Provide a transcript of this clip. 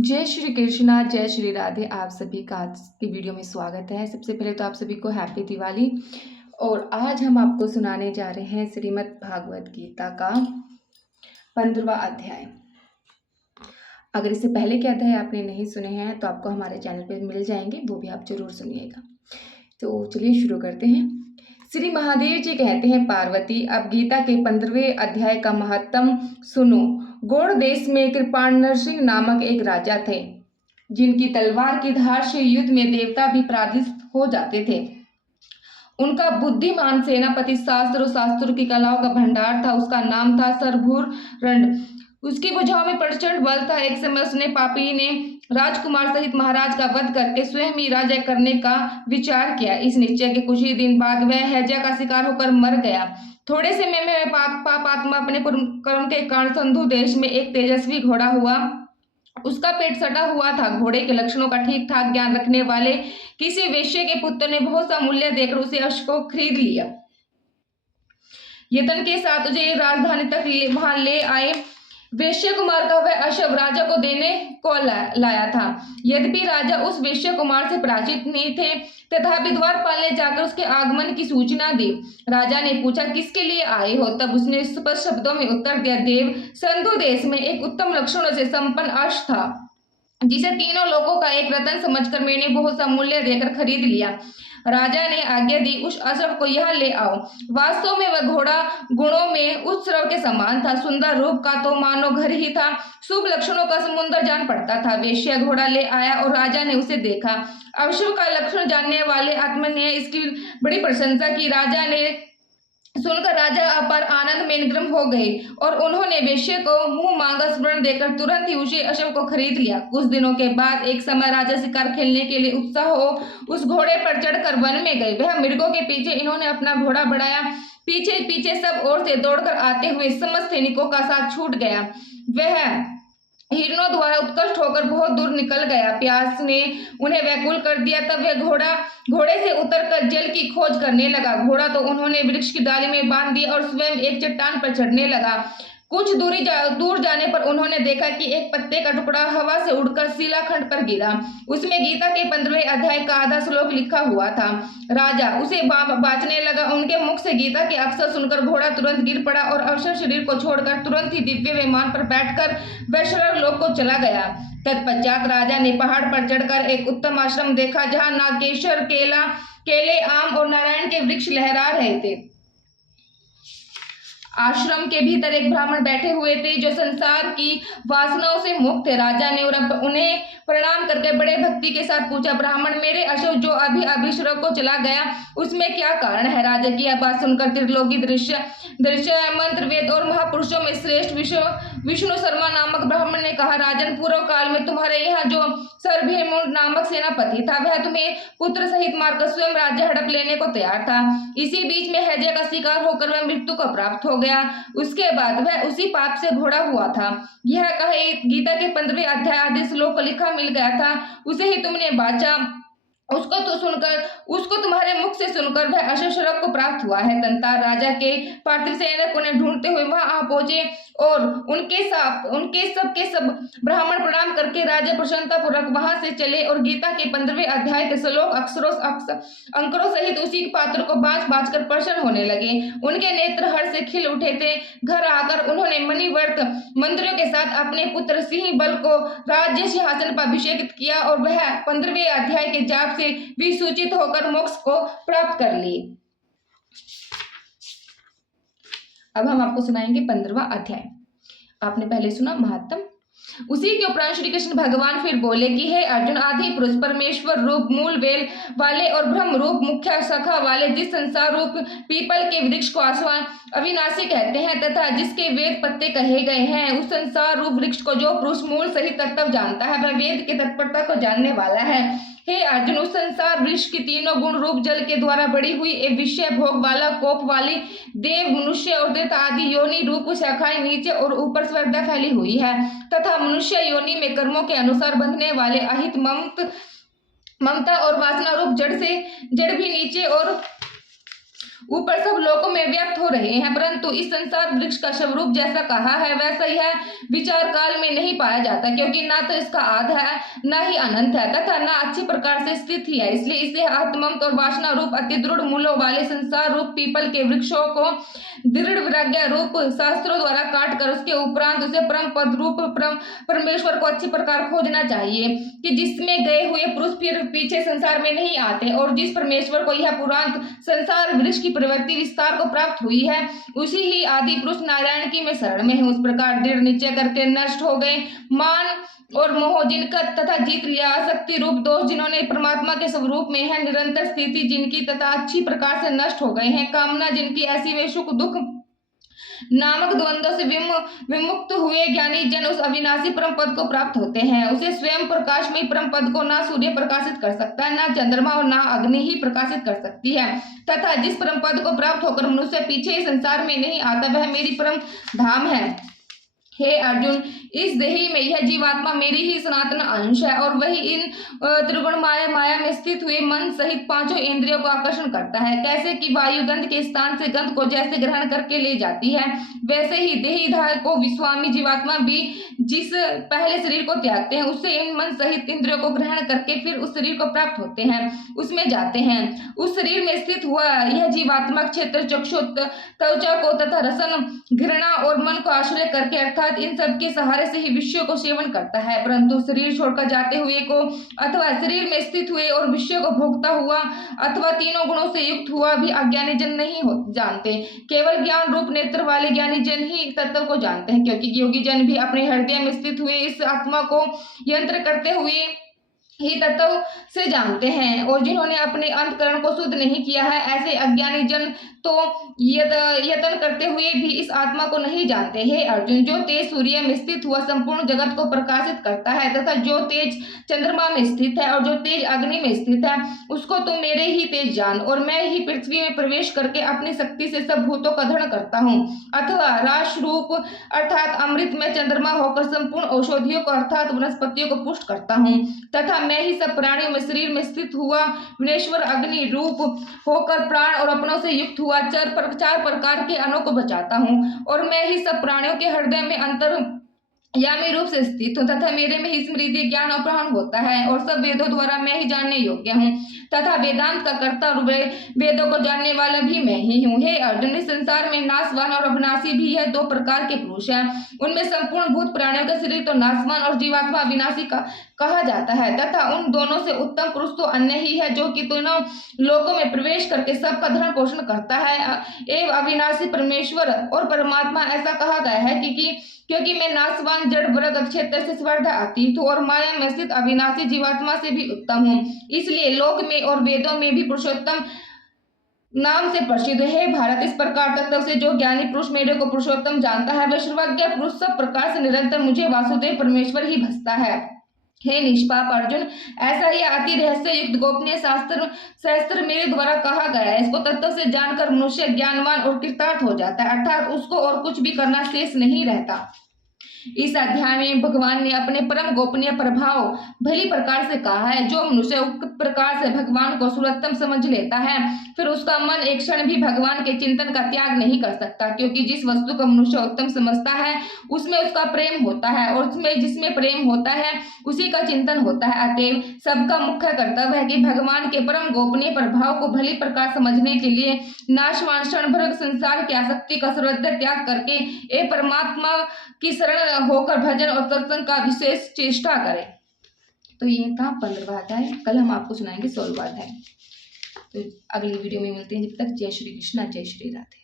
जय श्री कृष्णा, जय श्री राधे। आप सभी का आज की वीडियो में स्वागत है। सबसे पहले तो आप सभी को हैप्पी दिवाली। और आज हम आपको सुनाने जा रहे हैं श्रीमद् भागवत गीता का 15वां अध्याय। अगर इससे पहले के अध्याय आपने नहीं सुने हैं तो आपको हमारे चैनल पर मिल जाएंगे, वो भी आप जरूर सुनिएगा। तो चलिए शुरू करते हैं। श्री महादेव जी कहते हैं, पार्वती अब गीता के 15वें अध्याय का महत्तम सुनो। गौड़ देश में कृपाण नरसिंह नामक एक राजा थे, जिनकी तलवार की धार से युद्ध में देवता भी पराजित हो जाते थे। उनका बुद्धिमान सेनापति शास्त्र और शास्त्रों की कलाओं का भंडार था। उसका नाम था सरभूर रंड। उसकी भुजाओं में प्रचंड बल था। एक समय उसने पापी ने राजकुमार सहित महाराज का वध करके स्वयं ही राजा करने का विचार किया। इस निश्चय के कुछ ही दिन बाद वह हैजा का शिकार होकर मर गया। थोड़े समय में पाप आत्मा अपने कर्म के कारण संधु देश में एक तेजस्वी घोड़ा हुआ। उसका पेट सटा हुआ था। घोड़े के लक्षणों का ठीक ठाक ज्ञान रखने वाले किसी वेश्या के पुत्र ने बहुत सा मूल्य देकर उसे अश्व को खरीद लिया। यतन के साथ उसे राजधानी तक वहां ले आए। वेश्या कुमार का वह अश्व राजा को देने को लाया था। यद्यपि राजा उस वेश्या कुमार से परिचित नहीं थे, तथापि द्वारपाल ने जाकर उसके आगमन की सूचना दी। राजा ने पूछा, किसके लिए आए हो? तब उसने स्पष्ट शब्दों में उत्तर दिया, देव, संधु देश में एक उत्तम लक्षणों से संपन्न अश्व था, जिसे तीनों लोगों का एक रत्न समझकर मैंने बहुत सा मूल्य देकर खरीद लिया। राजा ने आज्ञा दी, उस अश्व को यहाँ ले आओ। वास्तव में वह घोड़ा गुणों में उस श्रव के समान था। सुंदर रूप का तो मानो घर ही था। शुभ लक्षणों का समुद्र जान पड़ता था। वेश्या घोड़ा ले आया और राजा ने उसे देखा। अश्व का लक्षण जानने वाले आत्मा ने इसकी बड़ी प्रशंसा की। राजा ने सुनकर राजा अपार आनंद में निमग्न हो गए और उन्होंने वेश्या को मुंह मांगा स्वर्ण देकर तुरंत ही उसे अश्व को खरीद लिया। कुछ दिनों के बाद एक समय राजा शिकार खेलने के लिए उत्साह हो उस घोड़े पर चढ़कर वन में गए। वह मृगों के पीछे इन्होंने अपना घोड़ा बढ़ाया। पीछे पीछे सब ओर से दौड़कर आते हुए समस्त सैनिकों का साथ छूट गया। वह हिरणों द्वारा उत्कष्ट होकर बहुत दूर निकल गया। प्यास ने उन्हें व्याकुल कर दिया। तब वह घोड़े से उतरकर जल की खोज करने लगा। घोड़ा तो उन्होंने वृक्ष की डाली में बांध दिया और स्वयं एक चट्टान पर चढ़ने लगा। कुछ दूर जाने पर उन्होंने देखा कि एक पत्ते का टुकड़ा हवा से उड़कर शिलाखंड पर गिरा। उसमें गीता के 15वें अध्याय का आधा श्लोक लिखा हुआ था। राजा उसे बाँचने लगा। उनके मुख से गीता के अक्षर सुनकर घोड़ा तुरंत गिर पड़ा और अवसर शरीर को छोड़कर तुरंत ही दिव्य विमान पर बैठकर वैश्वर लोक को चला गया। तत्पश्चात राजा ने पहाड़ पर चढ़कर एक उत्तम आश्रम देखा, जहाँ नागेश्वर, केले, आम और नारायण के वृक्ष लहरा रहे थे। आश्रम के भीतर एक ब्राह्मण बैठे हुए थे, जो संसार की वासनाओं से मुक्त थे। राजा ने उन्हें प्रणाम करके बड़े भक्ति के साथ पूछा, ब्राह्मण, मेरे अश्व जो अभी श्रव को चला गया, उसमें क्या कारण है? राजा की यह बात सुनकर त्रिलोकी दृश्य मंत्र, वेद और महापुरुषों में श्रेष्ठ विष्णु शर्मा नामक ब्राह्मण ने कहा, राजन, पूर्व काल में तुम्हारे यहाँ जो सरभीम नामक सेनापति था, वह तुम्हें पुत्र सहित मारकर स्वयं राज्य हड़प लेने को तैयार था। इसी बीच में हैजा का शिकार होकर वह मृत्यु को प्राप्त हो गया। उसके बाद वह उसी पाप से घोड़ा हुआ था। यह कहे गीता के 15वें अध्याय आदि श्लोक लिखा मिल गया था, उसे ही तुमने बाचा। उसको तुम्हारे मुख से सुनकर वह अश्वशरभ को प्राप्त हुआ है। तंतार राजा के पार्थिव सैनिक उन्हें ढूंढते हुए वहां आ पहुंचे और उनके सब ब्राह्मण प्रणाम करके राजा प्रसन्नता पूर्वक वहां से चले और गीता के 15वें अध्याय के श्लोक अंकरों सहित उसी पात्र को बाँच कर प्रसन्न होने लगे। उनके नेत्र हर्ष से खिल उठे थे। घर आकर उन्होंने मणिवर्त मंत्रियों के साथ अपने पुत्र सिंह बल को राज्य सिंहासन पर अभिषेकित किया और वह 15वें अध्याय के जाप से विसूचित होकर मोक्ष को प्राप्त कर ली। अब हम आपको सुनाएंगे 15वां अध्याय। आपने पहले सुना महत्तम। उसी के उपरांत श्री कृष्ण भगवान फिर बोले कि हे अर्जुन, आदि पुरुष परमेश्वर रूप मूल वेल वाले और ब्रह्म रूप मुख्य शाखा वाले, जिस संसार रूप पीपल के वृक्ष को अविनाशी कहते हैं तथा जिसके वेद पत्ते कहे गए हैं, उस संसार रूप वृक्ष को जो पुरुष मूल सहित तत्व जानता है, वह वेद के तत्परता को जानने वाला है। हे अर्जुन, उस संसार वृक्ष की तीनों गुण रूप जल के द्वारा बड़ी हुई एक विषय भोग वाला कोप वाली देव, मनुष्य और देवता आदि योनि रूप शाखाएं नीचे और ऊपर स्वर्ग फैली हुई है तथा मनुष्य योनि में कर्मों के अनुसार बंधने वाले अहित ममता और वासना रूप जड़ भी नीचे और ऊपर सब लोकों में व्यक्त हो रहे हैं, परंतु इस संसार वृक्ष का स्वरूप जैसा कहा है वैसा यह विचार काल में नहीं पाया जाता, क्योंकि ना तो इसका आद है न ही अनंत है तथा न अच्छी प्रकार से स्थित ही है। इसलिए इसे आत्ममत और वासना रूप अति दृढ़ मूलों वाले संसार रूप पीपल के वृक्षों को दृढ़ वैराग्य रूप शास्त्रों द्वारा काट कर उसके उपरांत उसे परम पद रूप परमेश्वर को अच्छी प्रकार खोजना चाहिए, कि जिसमें गए हुए पुरुष फिर पीछे संसार में नहीं आते, और जिस परमेश्वर को यह पुरांत संसार वृक्ष की प्रवृत्ति विस्तार को प्राप्त हुई है उसी ही आदि पुरुष नारायण की मैं शरण में हूँ। उस प्रकार दृढ़ निश्चय करके नष्ट हो गए मान और मोह जिनका तथा जीत लिया आसक्ति रूप दोष जिन्होंने परमात्मा के स्वरूप में है निरंतर स्थिति जिनकी तथा अच्छी प्रकार से नष्ट हो गए हैं कामना जिनकी ऐसी वे सुख दुख नामक द्वंद्व से विमुक्त हुए ज्ञानी जन उस अविनाशी परम पद को प्राप्त होते हैं। उसे स्वयं प्रकाश में परम पद को ना सूर्य प्रकाशित कर सकता है, ना चंद्रमा और ना अग्नि ही प्रकाशित कर सकती है, तथा जिस परम पद को प्राप्त होकर मनुष्य पीछे संसार में नहीं आता वह मेरी परम धाम है। हे अर्जुन, इस देही में यह जीवात्मा मेरी ही सनातन अंश है और वही इन त्रिगुण माया में स्थित हुए मन सहित पांचों इंद्रियों को आकर्षण करता है। कैसे कि वायु गंध के स्थान से गंध को जैसे ग्रहण करके ले जाती है, वैसे ही देहीधार को विश्वामी जीवात्मा भी जिस पहले शरीर को त्यागते हैं उससे इन मन सहित इंद्रियों को ग्रहण करके फिर उस शरीर को प्राप्त होते हैं, उसमें जाते हैं। उस शरीर में स्थित हुआ यह जीवात्मा क्षेत्र चक्षु त्वचा को तथा रसन घृणा और मन को आश्रय करके अर्थात इन सब के सहारे से ही विषयों को सेवन करता है, परंतु शरीर छोड़कर जाते हुए को अथवा शरीर में स्थित हुए और विषयों को भोगता हुआ अथवा तीनों गुणों से युक्त हुआ भी अज्ञानी जन नहीं जानते। केवल ज्ञान रूप नेत्र वाले ज्ञानी जन ही तत्व को जानते हैं, क्योंकि योगी जन भी अपने हृदय में स्थित हुए इस आत्मा को यंत्र करते हुए ही तत्व से जानते हैं, और जिन्होंने अपने अंतकरण को शुद्ध नहीं किया है ऐसे अज्ञानी जन तो यत्न करते हुए भी इस आत्मा को नहीं जानते। हे अर्जुन, जो तेज सूर्य में स्थित हुआ संपूर्ण जगत को प्रकाशित करता है तथा जो तेज चंद्रमा में स्थित है और जो तेज अग्नि में स्थित है उसको तुम मेरे ही तेज जान, और मैं ही पृथ्वी में प्रवेश करके अपनी शक्ति से सब भूतों का धरण करता हूँ, अथवा राश रूप अर्थात अमृत में चंद्रमा होकर संपूर्ण औषधियों को अर्थात वनस्पतियों को पुष्ट करता हूँ, तथा मैं ही सब प्राणियों में शरीर में स्थित हुआ विनेश्वर अग्नि रूप होकर प्राण और अपनों से युक्त हुआ चार प्रकार के अणुओं को बचाता हूँ, और मैं ही सब प्राणियों के हृदय में अंतर यामी रूप से स्थित हूँ, तथा मेरे में ही स्मृति ज्ञान और प्राण होता है, और सब वेदों द्वारा मैं ही जानने योग्य हूँ, तथा वेदांत का कर्ता और वेदों को जानने वाला भी मैं ही हूँ। हे अर्जुन, इस संसार में नाशवान और अविनाशी भी यह दो प्रकार के पुरुष हैं। उनमें संपूर्ण भूत प्राणियों का शरीर तो नाशवान और जीवात्मा अविनाशी का कहा जाता है, तथा उन दोनों से उत्तम पुरुष तो अन्य ही है जो कि तीनों लोकों में प्रवेश करके सबका धरण पोषण करता है। एवं अविनाशी परमेश्वर और परमात्मा ऐसा कहा गया है क्योंकि मैं नाशवान जड़ वर्ग क्षेत्र से स्वर्धा अतीत हूँ और माया में स्थित अविनाशी जीवात्मा से भी उत्तम हूँ, इसलिए लोक में और वेदों में भी पुरुषोत्तम नाम से प्रसिद्ध है। भारत, इस प्रकार तत्व से जो ज्ञानी पुरुष मेरे को पुरुषोत्तम जानता है वह सर्वज्ञ पुरुष सब प्रकार से निरंतर मुझे वासुदेव परमेश्वर ही भजता है। हे निष्पाप अर्जुन, ऐसा ही अति रहस्य युक्त गोपनीय शास्त्र मेरे द्वारा कहा गया है। इसको तत्व से जानकर मनुष्य ज्ञानवान और कृतार्थ हो जाता है, अर्थात उसको और कुछ भी करना शेष नहीं रहता। इस अध्याय में भगवान ने अपने परम गोपनीय प्रभाव भली प्रकार से कहा है। जो मनुष्य उक्त प्रकार से भगवान को सर्वोत्तम समझ लेता है फिर उसका मन एक क्षण भी भगवान के चिंतन का त्याग नहीं कर सकता, क्योंकि जिस वस्तु को मनुष्य उत्तम समझता है उसमें उसका प्रेम होता है, और उसमें जिसमें प्रेम होता है उसी का चिंतन होता है। अतएव सबका मुख्य कर्तव्य है कि भगवान के परम गोपनीय प्रभाव को भली प्रकार समझने के लिए नाशवान क्षण भर संसार की आसक्ति का सर्वत्र त्याग करके एक परमात्मा की शरण होकर भजन और दर्शन का विशेष चेष्टा करें। तो ये था 15वां अध्याय। कल हम आपको सुनाएंगे 16वां अध्याय। तो अगली वीडियो में मिलते हैं। जब तक जय श्री कृष्णा, जय श्री राधे।